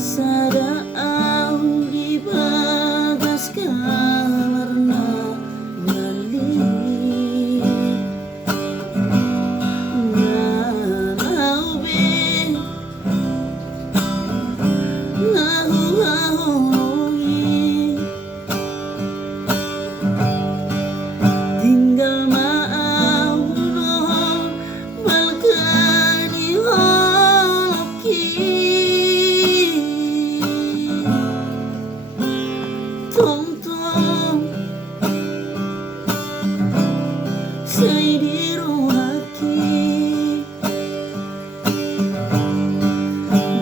Sadaaw di bagas kamar na ngali nanaube nahuhahoy tinggal maauno balkani hoki tong-tong say di rohaki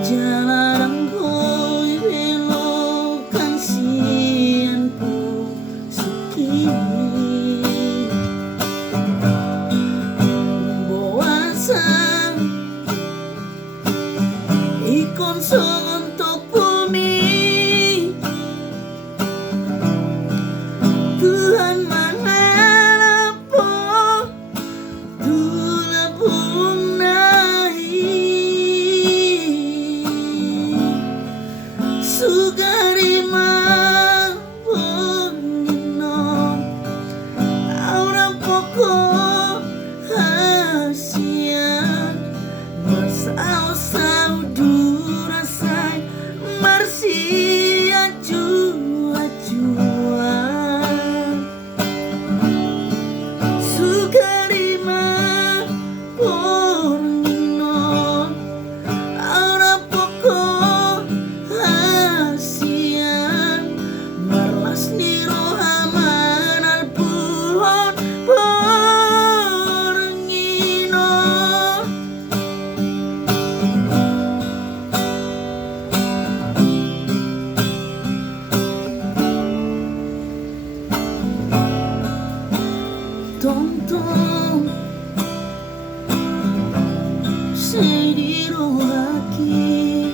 jalan boy belokan sian pu suki boasan ikon sontok bumi Tuhan mana po tulapong nahi sugari maponinom aura poko hasian masau-sau durasai marsia jua-jua Sugarima pornino aura poko hasian marlas di rohaman al puhon pornino tong-tong say di rohaki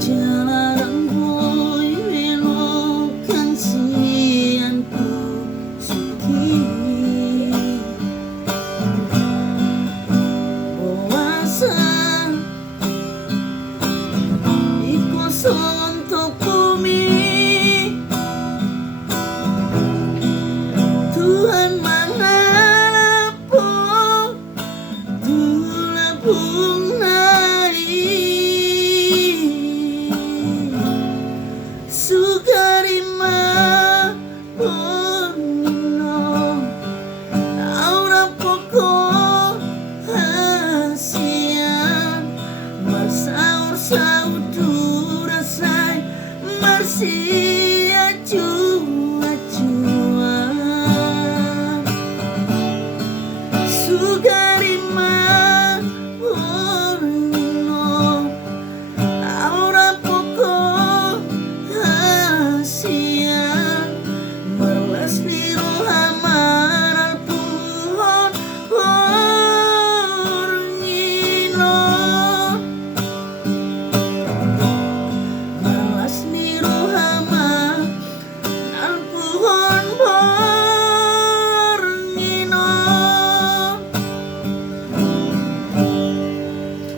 jalan boy belokan sian pu suki boasan iko sontok bumi Tuhan mana po tulapong nahi sugarima pornino aura poko hasian bersaur-saur durasai marsia jua-jua Sugarima pornino aura poko hasian merlas di rohaman al puhon pornino